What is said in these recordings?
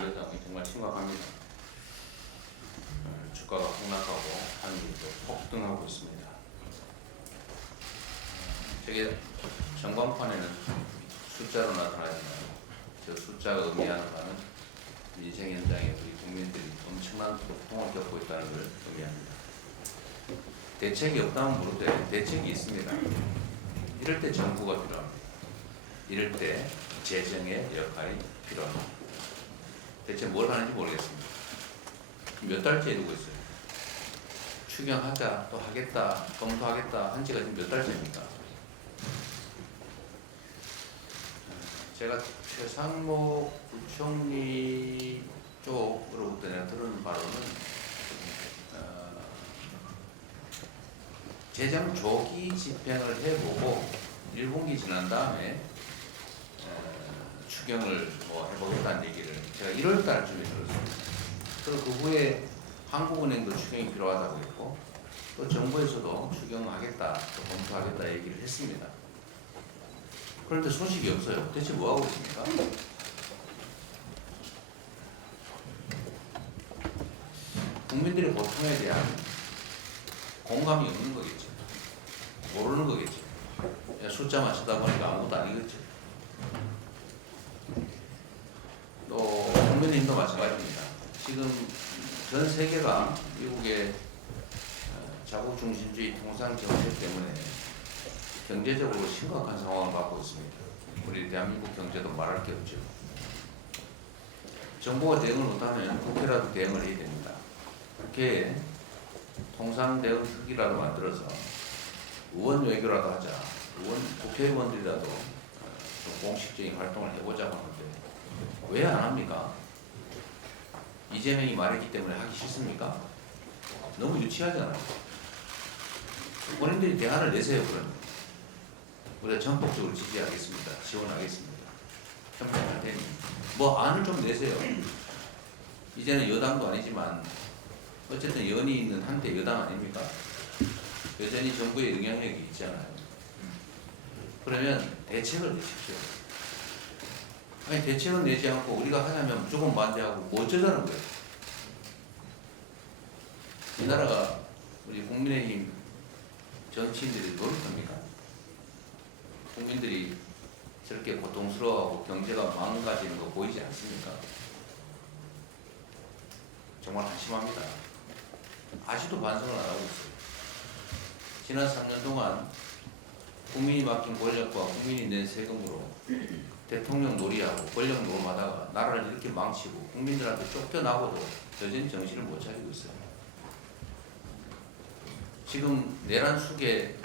경제상이 정말 심각합니다. 주가가 폭락하고 환율도 폭등하고 있습니다. 저게 전광판에는 숫자로 나타나지만 저 숫자가 의미하는 바는 민생 현장에 우리 국민들이 엄청난 고통을 겪고 있다는 걸 의미합니다. 대책이 없다면 모르되 대책이 있습니다. 이럴 때 정부가 필요합니다. 이럴 때 재정의 역할이 필요합니다. 대체 뭘 하는지 모르겠습니다. 몇 달째 이러고 있어요. 추경하자, 또 하겠다, 검토하겠다 한 지가 지금 몇 달째입니까? 제가 최상목 부총리 쪽으로부터 내가 들은 바로는 재정 조기 집행을 해보고 1분기 지난 다음에 추경을 해보겠다는 얘기를 제가 1월 달쯤에 들었습니다. 그리고 그 후에 한국은행도 추경이 필요하다고 했고 또 정부에서도 추경하겠다, 또 검토하겠다 얘기를 했습니다. 그런데 소식이 없어요. 대체 뭐하고 있습니까? 국민들의 고통에 대한 공감이 없는 거겠죠. 모르는 거겠죠. 숫자만 쓰다 보니까 아무것도 아니겠죠. 또 국민의힘도 마찬가지입니다. 지금 전 세계가 미국의 자국 중심주의 통상 정책 때문에 경제적으로 심각한 상황을 갖고 있습니다. 우리 대한민국 경제도 말할 게 없죠. 정부가 대응을 못하면 국회라도 대응을 해야 됩니다. 국회에 통상 대응 특위라도 만들어서 의원 외교라도 하자. 국회의원들이라도 좀 공식적인 활동을 해보자고 하는데 왜 안 합니까? 이재명이 말했기 때문에 하기 싫습니까? 너무 유치하잖아요. 본인들이 대안을 내세요. 그러면 우리가 전폭적으로 지지하겠습니다. 지원하겠습니다. 협력할 테니 뭐 안을 좀 내세요. 이제는 여당도 아니지만 어쨌든 연이 있는 한때 여당 아닙니까? 여전히 정부의 영향력이 있잖아요. 그러면 대책을 내십시오. 아니 대책은 내지 않고 우리가 하자면 무조건 반대하고 뭐 어쩌자는 거예요. 이 나라가 우리 국민의힘 정치인들이 노력합니까? 국민들이 저렇게 고통스러워하고 경제가 망가지는 거 보이지 않습니까? 정말 한심합니다. 아직도 반성을 안 하고 있어요. 지난 3년 동안 국민이 맡긴 권력과 국민이 낸 세금으로 대통령 놀이하고 권력 노름하다가 나라를 이렇게 망치고 국민들한테 쫓겨나고도 여전히 정신을 못 차리고 있어요. 지금 내란 수계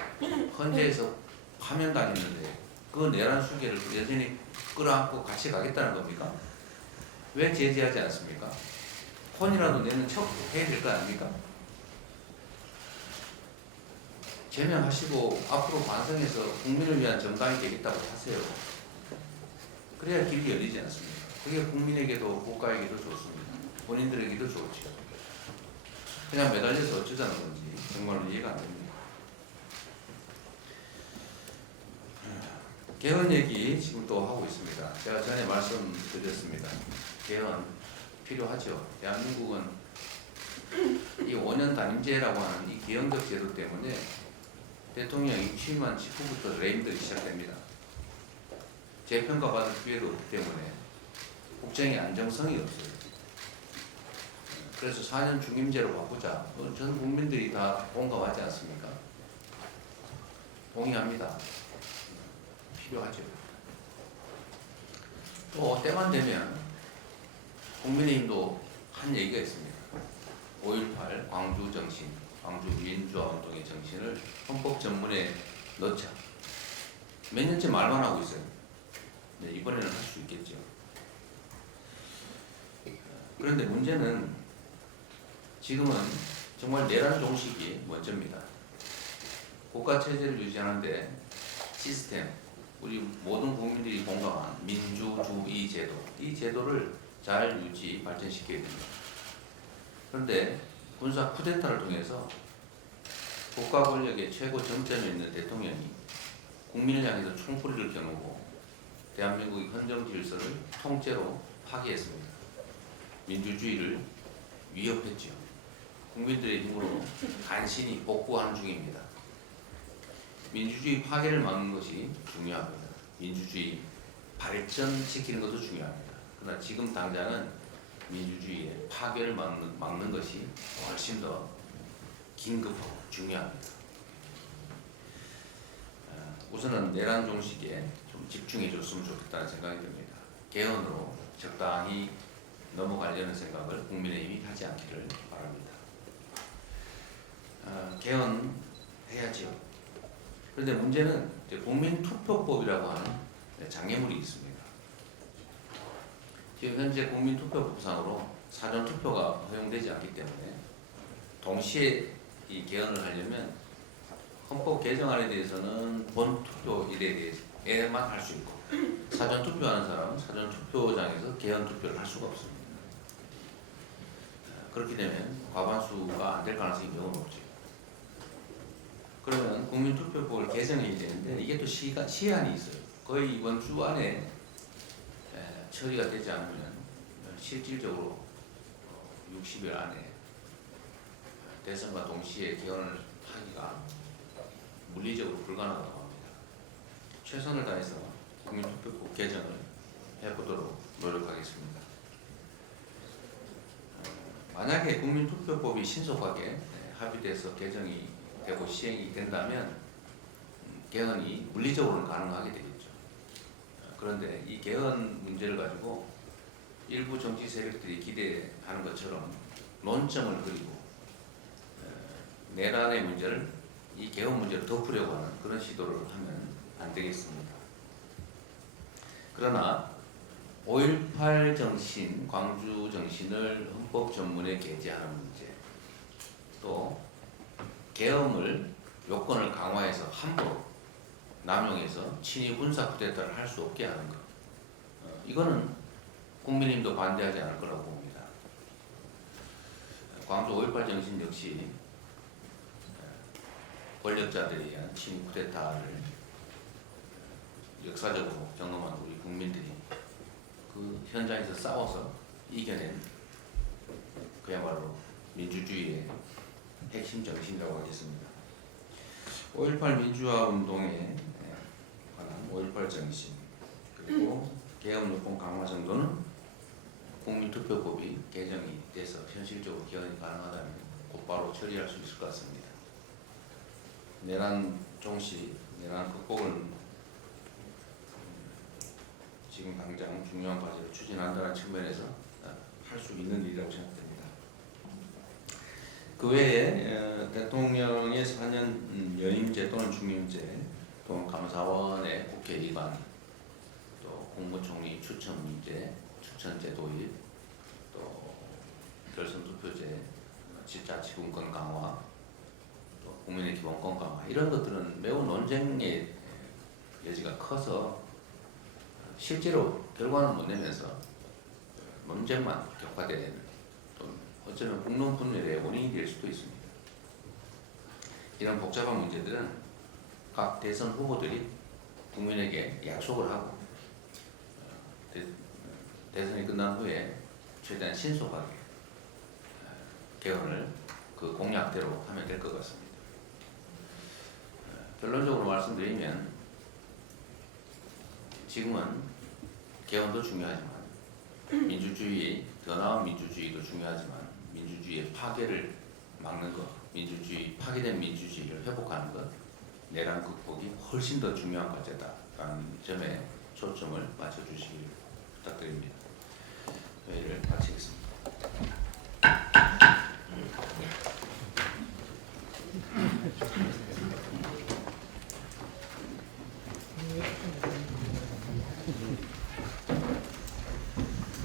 헌재에서 파면당했는데 그 내란 수계를 여전히 끌어안고 같이 가겠다는 겁니까? 왜 제재하지 않습니까? 폰이라도 내는 척 해야 될 거 아닙니까? 제명하시고 앞으로 반성해서 국민을 위한 정당이 되겠다고 하세요. 그래야 길이 열리지 않습니까? 그게 국민에게도 국가에게도 좋습니다. 본인들에게도 좋죠. 그냥 매달려서 어쩌자는 건지 정말로 이해가 안 됩니다. 개헌 얘기 지금 또 하고 있습니다. 제가 전에 말씀드렸습니다. 개헌 필요하죠. 대한민국은 이 5년 단임제라고 하는 이 기형적 제도 때문에 대통령이 취임한 직후부터 레임들이 시작됩니다. 재평가 받을 기회도 없기 때문에 국정의 안정성이 없어요. 그래서 4년 중임제로 바꾸자. 전 국민들이 다 공감하지 않습니까? 동의합니다. 필요하죠. 또 때만 되면 국민의힘도 한 얘기가 있습니다. 5.18 광주 정신, 광주 민주화 운동의 정신을 헌법 전문에 넣자. 몇 년째 말만 하고 있어요. 네, 이번에는 할 수 있겠죠. 그런데 문제는 지금은 정말 내란 종식이 먼저입니다. 국가 체제를 유지하는데 시스템, 우리 모든 국민들이 공감한 민주주의 제도, 이 제도를 잘 유지, 발전시켜야 됩니다. 그런데 군사 쿠데타를 통해서 국가 권력의 최고 정점에 있는 대통령이 국민을 향해서 총소리를 겨누고 대한민국의 헌정 질서를 통째로 파기했습니다. 민주주의를 위협했죠. 국민들의 힘으로 간신히 복구하는 중입니다. 민주주의 파괴를 막는 것이 중요합니다. 민주주의 발전시키는 것도 중요합니다. 그러나 지금 당장은 민주주의의 파괴를 막는 것이 훨씬 더 긴급하고 중요합니다. 우선은 내란 종식에 좀 집중해 줬으면 좋겠다는 생각이 듭니다. 개헌으로 적당히 넘어가려는 생각을 국민의힘이 하지 않기를 바랍니다. 개헌해야지요. 그런데 문제는 이제 국민투표법이라고 하는 장애물이 있습니다. 지금 현재 국민투표법상으로 사전투표가 허용되지 않기 때문에 동시에 이 개헌을 하려면 헌법 개정안에 대해서는 본투표일에만 할 수 있고 사전투표하는 사람은 사전투표장에서 개헌투표를 할 수가 없습니다. 그렇게 되면 과반수가 안 될 가능성이 매우 높죠. 그러면 국민투표법을 개정해야 되는데 이게 또 시한이 있어요. 거의 이번 주 안에 처리가 되지 않으면 실질적으로 60일 안에 대선과 동시에 개헌을 하기가 물리적으로 불가능하다고 합니다. 최선을 다해서 국민투표법 개정을 해보도록 노력하겠습니다. 만약에 국민투표법이 신속하게 합의돼서 개정이 되고 시행이 된다면 개헌이 물리적으로는 가능하게 되겠죠. 그런데 이 개헌 문제를 가지고 일부 정치 세력들이 기대하는 것처럼 논점을 그리고 내란의 문제를 이 개헌 문제로 덮으려고 하는 그런 시도를 하면 안 되겠습니다. 그러나 5.18 정신, 광주 정신을 헌법 전문에 게재하는 문제, 또 계엄을 요건을 강화해서 함부로 남용해서 친위 군사 쿠데타를 할 수 없게 하는 것, 이거는 국민님도 반대하지 않을 거라고 봅니다. 광주 5.18 정신 역시 권력자들에 의한 친위 쿠데타를 역사적으로 경험한 우리 국민들이 그 현장에서 싸워서 이겨낸 그야말로 민주주의의 핵심 정신이라고 하겠습니다. 5.18 민주화 운동에 관한 5.18 정신, 그리고 개헌 요건 강화 정도는 국민투표법이 개정이 돼서 현실적으로 개헌이 가능하다면 곧바로 처리할 수 있을 것 같습니다. 내란 종식, 내란 극복을 지금 당장 중요한 과제를 추진한다는 측면에서 할 수 있는 일이라고 생각됩니다. 그 외에 대통령의 4년 연임제 또는 중임제, 또는 감사원의 국회 위반, 또 국무총리 추천 문제, 추천제 도입, 또 결선 투표제, 지자치분권 강화, 또 국민의 기본권 강화, 이런 것들은 매우 논쟁의 여지가 커서 실제로 결과는 못 내면서 논쟁만 격화되는, 또 어쩌면 국론분열의 원인이 될 수도 있습니다. 이런 복잡한 문제들은 각 대선 후보들이 국민에게 약속을 하고 대선이 끝난 후에 최대한 신속하게 개헌을 그 공약대로 하면 될 것 같습니다. 결론적으로 말씀드리면 지금은 개헌도 중요하지만 민주주의, 더 나은 민주주의도 중요하지만 민주주의의 파괴를 막는 것, 민주주의, 파괴된 민주주의를 회복하는 것, 내란 극복이 훨씬 더 중요한 과제다라는 점에 초점을 맞춰주시길